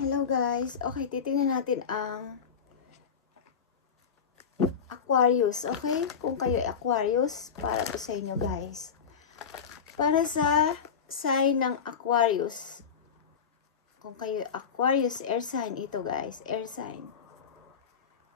Hello guys. Okay, titingnan natin ang Aquarius. Okay? Kung kayo ay Aquarius, para to sa inyo guys. Para sa sign ng Aquarius. Kung kayo ay Aquarius, air sign ito guys. Air sign.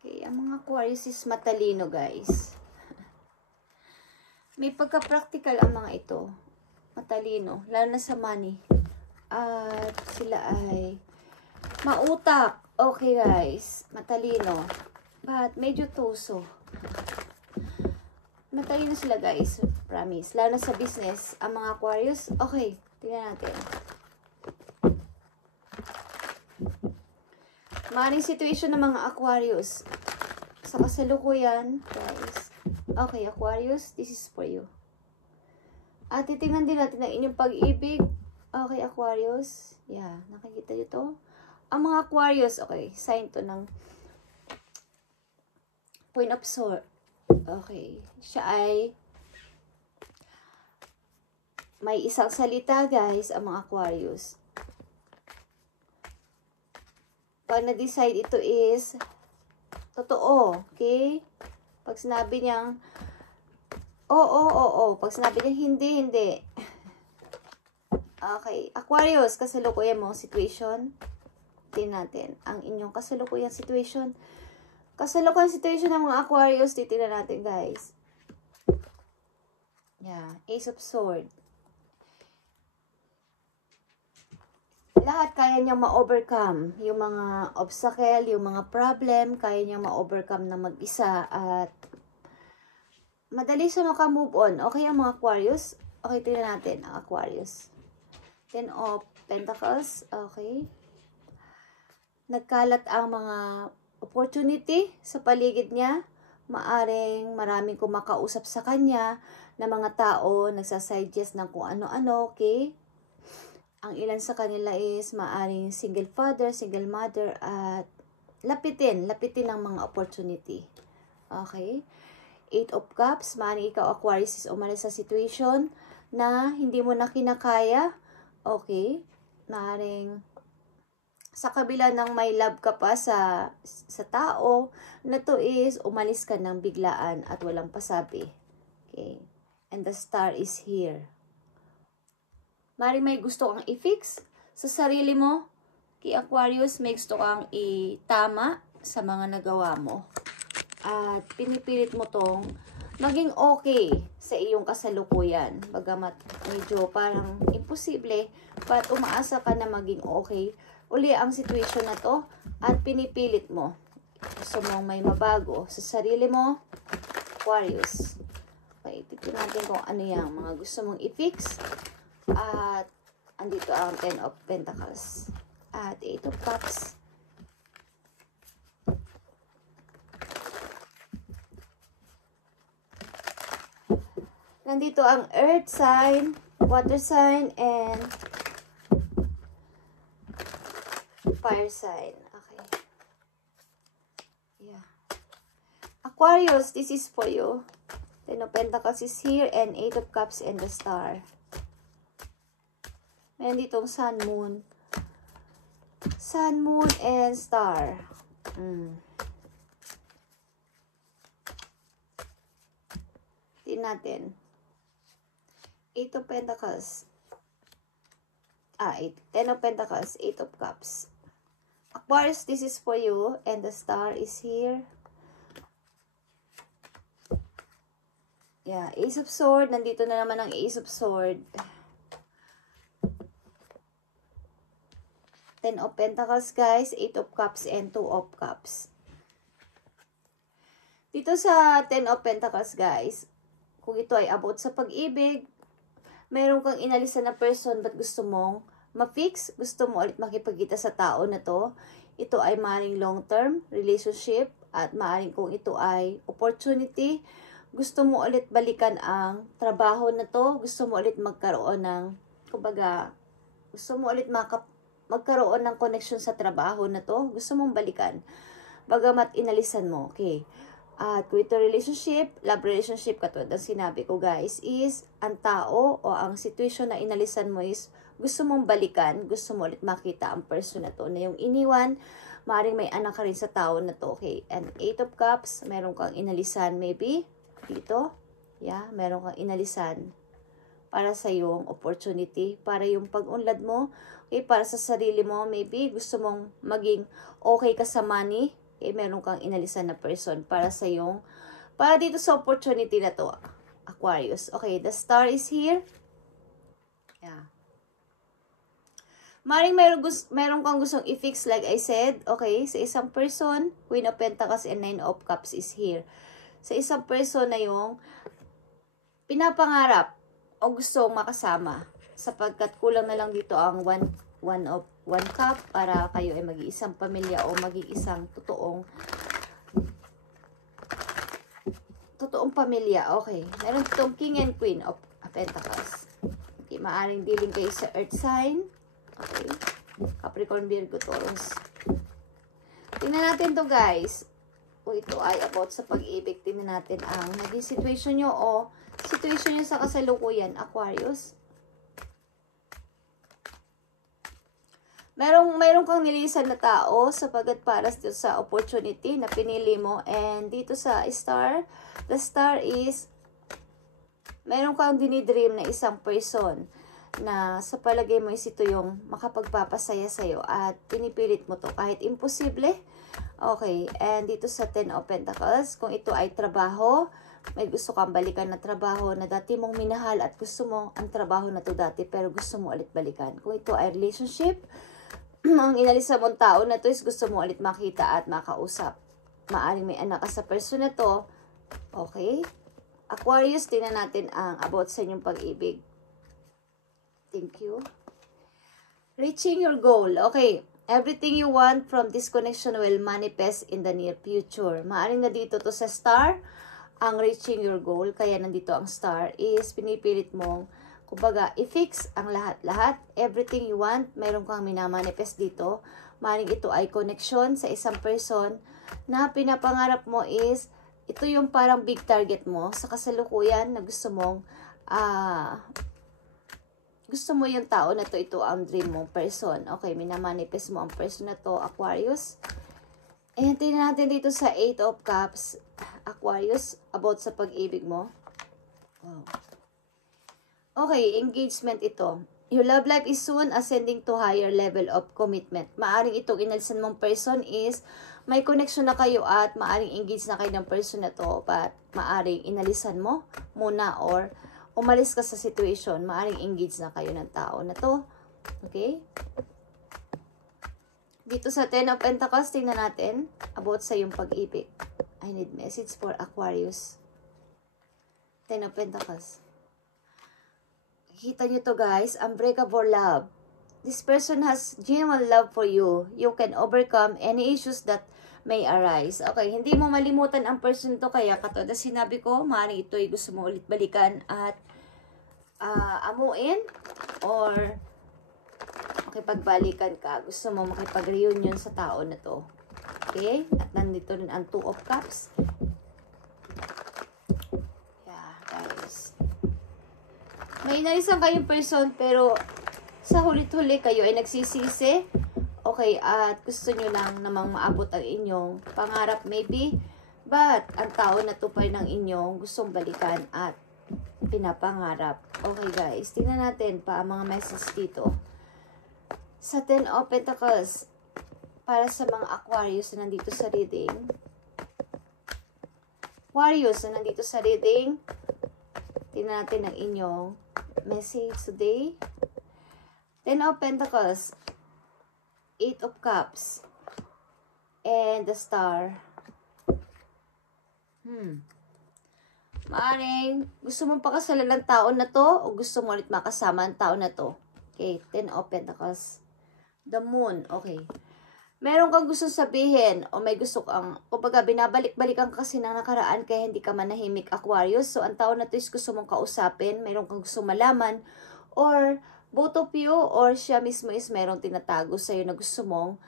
Okay, ang mga Aquarius is matalino guys. May pagka-practical ang mga ito. Matalino. Lalo na sa money. At sila ay mautak. Okay guys. Matalino. But medyo tuso. Matalino sila guys. Promise. Lalo na sa business. Ang mga Aquarius. Okay. Tingnan natin. Maraming situation ng mga Aquarius. Sa kasalukuyan. Guys. Okay, Aquarius. This is for you. At titingnan din natin ang inyong pag-ibig. Okay, Aquarius. Yeah. Nakikita nyo to? Ang mga Aquarius, okay, sign to ng Point of Swords. Okay. Siya ay may isang salita, guys, ang mga Aquarius. Pag na-decide ito is totoo, okay? Pag sinabi niyang oo. Pag sinabi niyang hindi. Okay. Aquarius, kasalukuyan mo situation. Tingnan natin ang inyong kasalukuyang situation. Kasalukuyang situation ng mga Aquarius, titingnan natin guys. Yeah, Ace of Swords. Lahat kaya niyang ma-overcome. Yung mga obstacle, yung mga problem, kaya niyang ma-overcome na mag-isa. At madali siya maka-move on. Okay ang mga Aquarius? Okay, tingnan natin ang Aquarius. Ten of Pentacles. Okay. Nagkalat ang mga opportunity sa paligid niya. Maaring maraming kumakausap sa kanya na mga tao, nagsasuggest ng kung ano-ano, okay? Ang ilan sa kanila is maaring single father, single mother, at lapitin ang mga opportunity. Okay? Eight of Cups, maaring ikaw Aquarius is umalis sa situation na hindi mo na kinakaya. Okay? Maaring sa kabila ng may love ka pa sa tao, na to is umalis ka ng biglaan at walang pasabi. Okay? And the star is here. Maring may gusto kang i-fix sa sarili mo. Kay Aquarius, may gusto kang itama sa mga nagawa mo. At pinipilit mo tong maging okay sa iyong kasalukuyan. Bagamat medyo parang imposible, but umaasa ka na maging okay uli ang situation na to at pinipilit mo. Gusto mong may mabago sa sarili mo, Aquarius. Okay, titignan natin kung ano yung mga gusto mong i-fix. At andito ang Ten of Pentacles. At Eight of Cups. Nandito ang Earth sign, Water sign, and Fire sign. Okay. Yeah. Aquarius, this is for you. Ten of Pentacles is here, and Eight of Cups and the Star. Meron ditong Sun, Moon. Sun, Moon, and Star. Tingnan natin. Eight of Pentacles. Ten of Pentacles, Eight of Cups. Aquarius, this is for you, and the Star is here. Yeah, Ace of Swords. Nandito na naman ang Ace of Swords. Ten of Pentacles, guys. Eight of Cups and Two of Cups. Dito sa Ten of Pentacles, guys, kung ito ay about sa pag-ibig, mayroon kang inalisan na person but gusto mong ma-fix, gusto mo ulit makipagkita sa tao na to. Ito ay maaaring long-term relationship at maaaring kung ito ay opportunity. Gusto mo ulit balikan ang trabaho na to. Gusto mo ulit magkaroon ng, kumbaga, gusto mo ulit magkaroon ng connection sa trabaho na to. Gusto mong balikan. Bagamat inalisan mo. Okay. At kung ito relationship, love relationship, katulad ng sinabi ko guys, is ang tao o ang situation na inalisan mo is gusto mong balikan, gusto mo ulit makita ang person na to na yung iniwan, maaaring may anak ka rin sa tao na to, okay? And 8 of Cups, meron kang inalisan maybe, dito, yeah, meron kang inalisan para sa yung opportunity, para yung pag-unlad mo, okay, para sa sarili mo, maybe gusto mong maging okay ka sa money, okay, meron kang inalisan na person para sa yung, para dito sa opportunity na to, Aquarius. Okay, the star is here. Yeah. Maring meron kang gustong i-fix like I said, okay, sa isang person, Queen of Pentacles and 9 of Cups is here. Sa isang person na yung pinapangarap o gusto makasama sapagkat kulang na lang dito ang one cup para kayo ay mag-iisang pamilya o mag-iisang totoong pamilya. Okay, meron itong King and Queen of Pentacles. Okay, maaring dealing kayo sa earth sign. Okay. Capricorn, Virgo, Taurus. Tingnan natin to guys. O ito ay about sa pag-ibig. Tingnan natin ang naging situation nyo o situation nyo sa kasalukuyan, Aquarius. Mayroon kang nilisan na tao sapagat para sa opportunity na pinili mo. And dito sa star, the star is mayroon kang dinidream na isang person na sa palagay mo is ito yung makapagpapasaya sa'yo at pinipilit mo to kahit imposible. Okay, and dito sa 10 of Pentacles, kung ito ay trabaho, may gusto kang balikan na trabaho na dati mong minahal at gusto mo ang trabaho na to dati pero gusto mo ulit balikan. Kung ito ay relationship, ang inalisa mong tao na to is gusto mo ulit makita at makausap. Maaring may anak ka sa person na to. Okay, Aquarius, tingnan natin ang about sa inyong pag-ibig. Thank you. Reaching your goal. Okay. Everything you want from this connection will manifest in the near future. Maaring na dito to sa star, ang reaching your goal. Kaya nandito ang star is pinipilit mong, kumbaga, i-fix ang lahat-lahat. Everything you want, mayroon kang minamanifest dito. Maaring ito ay connection sa isang person na pinapangarap mo is, ito yung parang big target mo sa kasalukuyan na gusto mo yung tao na to, ito ang dream mong person. Okay, minamanifest mo ang person na to, Aquarius. And tingnan natin dito sa 8 of Cups, Aquarius, about sa pag-ibig mo. Wow. Okay, engagement ito. Your love life is soon ascending to higher level of commitment. Maaring itong inalisan mong person is may connection na kayo at maaring engage na kayo ng person na to, but maaring inalisan mo muna or umalis ka sa situation, maaring engage na kayo ng tao na to. Okay? Dito sa 10 of Pentacles, tingnan natin about sa yung pag-ibig. I need message for Aquarius. 10 of Pentacles. Kita nyo to guys, unbreakable love. This person has genuine love for you. You can overcome any issues that may arise. Okay, hindi mo malimutan ang person to, kaya katulad na sinabi ko, maaaring ito ay gusto mo ulit balikan at amuin or makipagbalikan ka. Gusto mo makipag-reunion sa tao na to. Okay? At nandito rin ang 2 of Cups. Yeah, guys. May inalisan kayong person pero sa hulit-huli kayo ay nagsisisi. Okay, at gusto nyo lang namang maabot ang inyong pangarap maybe. But ang tao na to pa rin ang inyong gustong balikan at pinapangarap. Okay guys, tingnan natin pa ang mga message dito. Sa 10 of Pentacles, para sa mga Aquarius na nandito sa reading. Aquarius na nandito sa reading, tingnan natin ang inyong message today. 10 of Pentacles, 8 of Cups, and the Star. Maaring gusto mong pakasalan ng tao na to o gusto mo ulit makasama ang tao na to. Okay, 10 of Pentacles. The Moon, okay. Meron kang gusto sabihin o may gusto kang, kumbaga binabalik-balikan kasi ng nakaraan kaya hindi ka manahimik, Aquarius. So, ang tao na to is gusto mong kausapin, meron kang gusto malaman, or both of you or siya mismo is merong tinatago sa'yo na gusto mong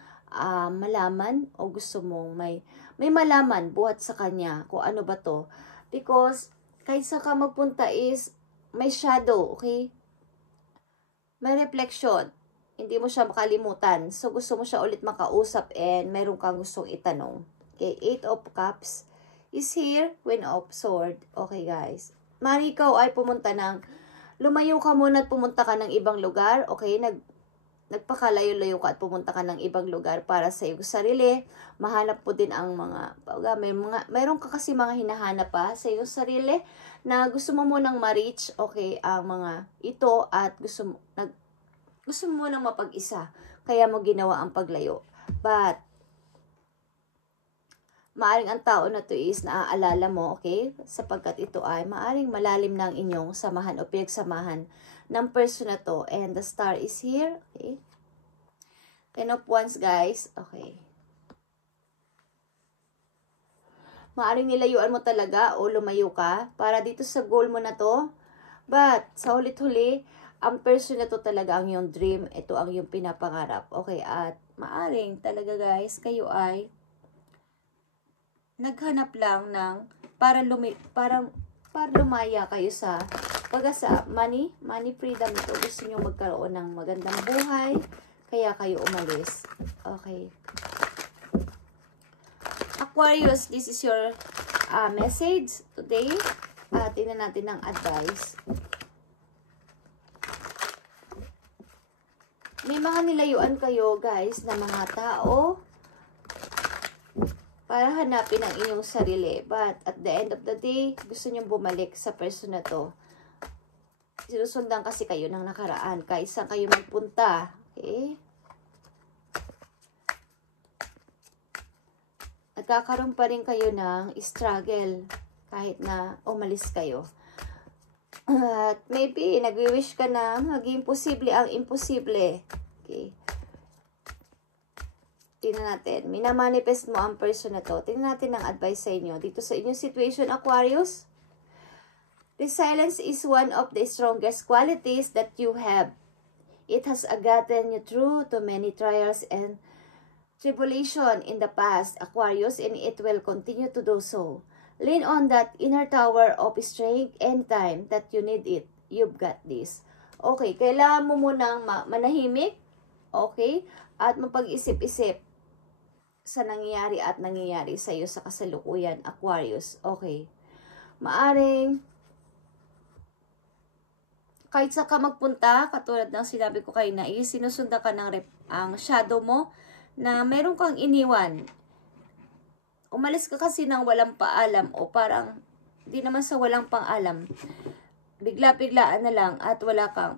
malaman o gusto mong may malaman buhat sa kanya kung ano ba to. Because kaysa ka magpunta is may shadow, okay? may reflection. Hindi mo siya makalimutan. So, gusto mo siya ulit makausap and meron kang gustong itanong. Okay, 8 of Cups is here, Queen of Sword. Okay, guys. Mari ikaw ay pumunta lumayo ka muna at pumunta ka ng ibang lugar. Okay, nagpakalayo-layo ka at pumunta ka ng ibang lugar para sa iyong sarili. Mahanap po din ang mayroon ka kasi mga hinahanap pa sa iyong sarili na gusto mo munang ma-reach, okay, ang mga ito at gusto mo munang mapag-isa. Kaya mo ginawa ang paglayo. But, maaring ang tao na to is naaalala mo, okay? Sapagkat ito ay maaring malalim ng inyong samahan o pinagsamahan ng person na to. And the star is here, okay? 10 of Wands, guys, okay. Maaring nilayuan mo talaga o lumayo ka para dito sa goal mo na to. But, sa hulit-huli, ang person na to talaga ang yung dream. Ito ang yung pinapangarap. Okay, at maaring talaga, guys, kayo ay naghanap lang ng para lumaya kayo sa money freedom ito. Gusto nyo magkaroon ng magandang buhay, kaya kayo umalis. Okay. Aquarius, this is your message today. Tingnan natin ang advice. May mga nilayuan kayo, guys, na mga tao para hanapin ang inyong sarili. But at the end of the day, gusto nyong bumalik sa person na to. Sinusundan kasi kayo ng nakaraan. Kahit saan kayo magpunta. Okay? Nagkakaroon pa rin kayo ng struggle kahit na umalis kayo. At maybe, nag-wish ka na maging posible ang imposible. Okay? Tingnan natin. Minamanifest mo ang person na to. Tingnan natin ang advice sa inyo. Dito sa inyong situation, Aquarius. Resilience is one of the strongest qualities that you have. It has gotten you through to many trials and tribulation in the past, Aquarius, and it will continue to do so. Lean on that inner tower of strength anytime that you need it. You've got this. Okay, kailangan mo munang manahimik, okay, at mapag-isip-isip sa nangyayari sa iyo sa kasalukuyan, Aquarius. Okay. Maaring kahit sa ka magpunta, katulad ng sinabi ko kayo na sinusunda ka ng ang shadow mo na meron kang iniwan. Umalis ka kasi ng walang paalam o parang di naman sa walang pang-alam. Bigla-biglaan na lang at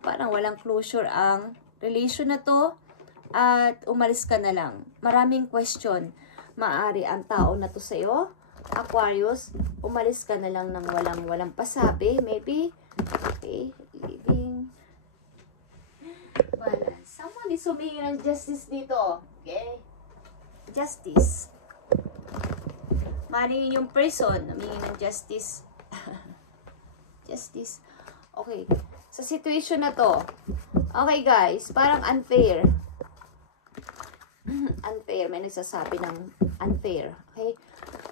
parang walang closure ang relation na to. At umalis ka na lang. Maraming question. Maari ang tao na to sa'yo, Aquarius, umalis ka na lang ng walang pasabi, maybe. Okay, living. Balance. Someone is humingi ng justice dito. Okay? Justice. Maari yung person, humingi ng justice. Justice. Okay. Sa situation na to, okay guys, parang unfair. Unfair. May nagsasabi ng unfair. Okay?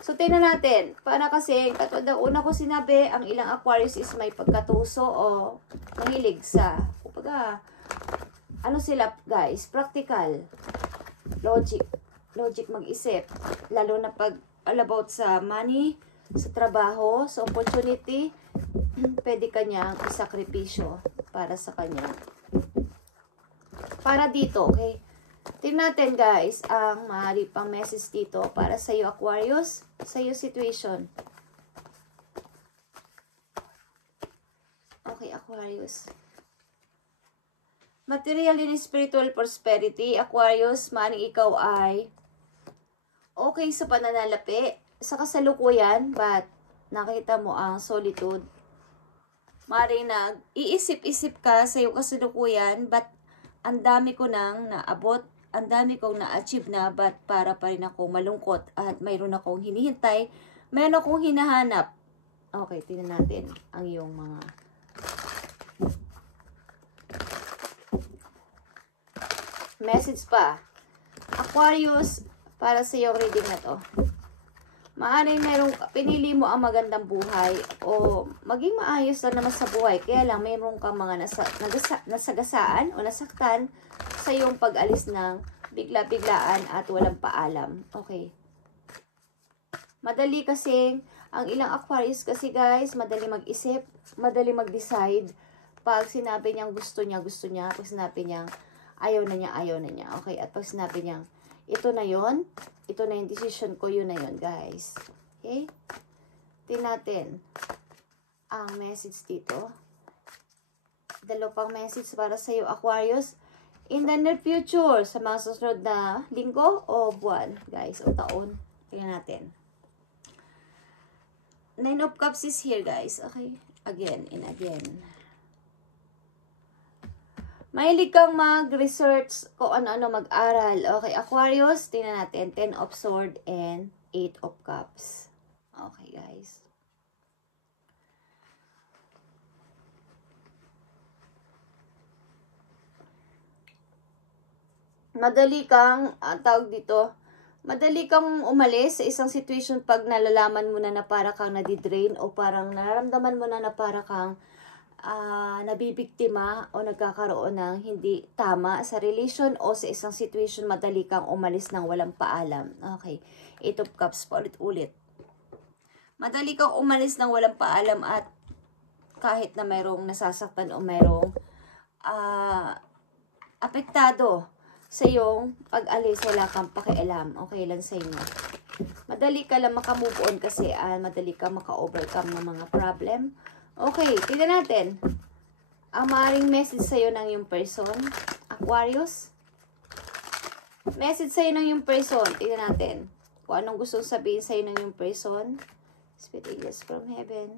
So, tingnan natin. Para kasi, katulad ng una ko sinabi, ang ilang Aquarius is may pagkatuso o mahilig sa, ano sila, guys? Practical. Logic. Logic mag-isip. Lalo na pag all about sa money, sa trabaho, sa opportunity, pwede kanyang isakripisyo para sa kanya. Para dito, okay? Tingnan natin guys, ang maaari pang message dito para sa iyo Aquarius, sa iyo situation. Okay, Aquarius. Material and spiritual prosperity, Aquarius, maaaring ikaw ay okay sa pananalapi, sa kasalukuyan, but nakita mo ang solitude. Maaaring nag-iisip-isip ka sa iyo kasalukuyan, but ang dami ko nang naabot, ang dami kong na-achieve na, but para pa rin akong malungkot at mayroon akong hinihintay, mayroon akong hinahanap. Okay, tingnan natin ang iyong mga message pa. Aquarius, para sa iyong reading na to. Maaring pinili mo ang magandang buhay o maging maayos lang naman sa buhay. Kaya lang, mayroon kang mga nasagasaan o nasaktan sa iyong pag-alis ng bigla-biglaan at walang paalam. Okay. Madali kasi, ang ilang Aquarius kasi guys, madali mag-isip, madali mag-decide. Pag sinabi niyang gusto niya, gusto niya. Pag sinabi niyang ayaw na niya, ayaw na niya. Okay, at pag sinabi niyang ito na yon, ito na yung decision ko, yun na yun guys. Okay? Tingnan natin ang message dito. Dalawang message para sa iyo Aquarius. In the near future, sa mga susunod na linggo o buwan, guys, o taon. Tingnan natin. 9 of Cups is here, guys. Okay? Again and again. Mahilig kang mag-research kung ano-ano mag-aral. Okay, Aquarius, tingnan natin. 10 of Swords and 8 of Cups. Okay, guys. Madali kang, tawag dito, madali kang umalis sa isang situation pag nalalaman mo na para kang nadidrain o parang nararamdaman mo na para kang nabibiktima o nagkakaroon ng hindi tama sa relation o sa isang situation, madali kang umalis ng walang paalam. Okay. 8 of Cups pa ulit-ulit. Madali kang umalis ng walang paalam at kahit na mayroong nasasaktan o mayroong apektado sa iyong pag-alis, wala kang pakialam. Okay lang sa inyo. Madali ka lang makamove on kasi madali kang maka-overcome ng mga problem. Okay, tignan natin. Ang maaaring message sa'yo ng yung person. Aquarius. Message sa'yo ng yung person. Tignan natin. Kung anong gustong sabihin sa'yo ng yung person. Spirit angels from heaven.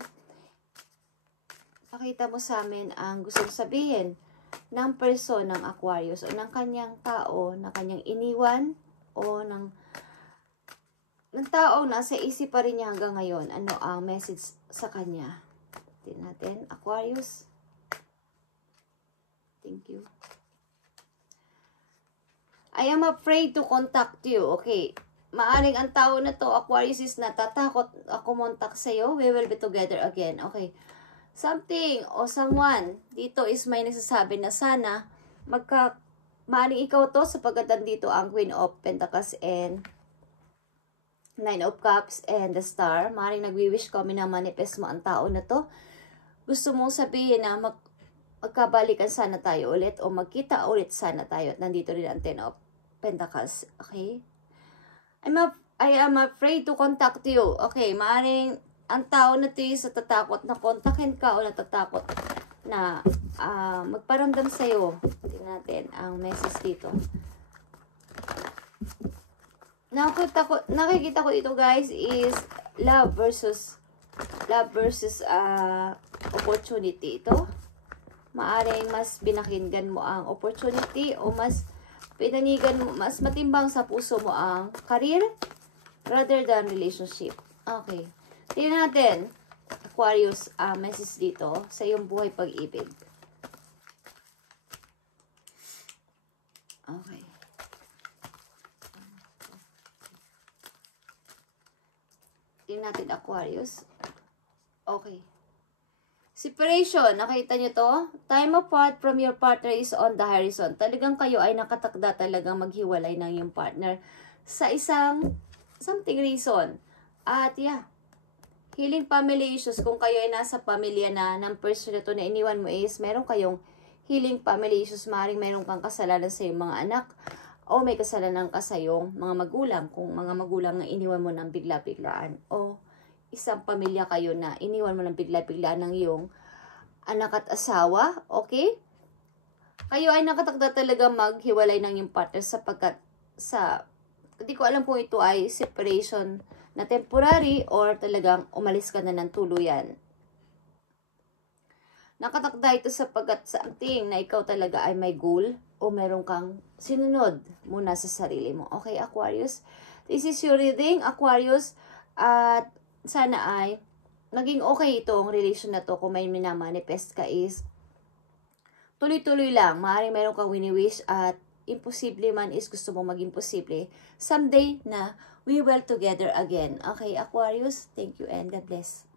Pakita mo sa amin ang gustong sabihin ng person ng Aquarius o ng kanyang tao na kanyang iniwan o ng tao na sa isip pa rin niya hanggang ngayon. Ano ang message sa kanya? Tingnan natin, Aquarius. Thank you. I am afraid to contact you. Okay. Maaring ang tao na to, Aquarius, is natatakot ako montak sa'yo. We will be together again. Okay. Something o someone dito is may nagsasabi na sana maaring ikaw to sapagkat dito ang Queen of Pentacles and 9 of Cups and the Star. Maaring nagwi-wish kami na manifest mo ang tao na to. Gusto mong sabihin na magkabalikan sana tayo ulit o magkita ulit sana tayo. At nandito rin ang 10 of Pentacles. Okay? I am afraid to contact you. Okay, maaaring ang tao na ito sa tatakot na kontakin ka o natatakot na magparamdam sa'yo. Tingnan natin ang message dito. Nakikita ko dito guys is love versus opportunity. Ito maaring mas binakinggan mo ang opportunity o mas mas matimbang sa puso mo ang career rather than relationship. Okay. Tingnan natin, Aquarius, message dito sa iyong buhay pag-ibig. Okay. Tingnan natin, Aquarius. Okay. Separation, nakita nyo to? Time apart from your partner is on the horizon. Talagang kayo ay nakatakda talagang maghiwalay ng yung partner sa something reason. At yeah, healing family issues. Kung kayo ay nasa pamilya na ng person na to na iniwan mo is meron kayong healing family issues. Maaaring meron kang kasalanan sa iyong mga anak o may kasalanan ka sa iyong mga magulang. Kung mga magulang na iniwan mo ng bigla-biglaan o isang pamilya kayo na iniwan mo ng bigla-biglaan ng iyong anak at asawa, okay? Kayo ay nakatakda talaga maghiwalay ng iyong partner sapagkat hindi ko alam kung ito ay separation na temporary or talagang umalis ka na ng tuluyan. Nakatakda ito sapagkat something na ikaw talaga ay may goal o meron kang sinunod muna sa sarili mo. Okay, Aquarius? This is your reading, Aquarius. At sana ay naging okay itong relation na to. Kung may minamanifest ka is tuloy-tuloy lang. Maaaring meron kang wini-wish at imposible man is gusto mo maging posible, someday na we will together again. Okay, Aquarius? Thank you and God bless.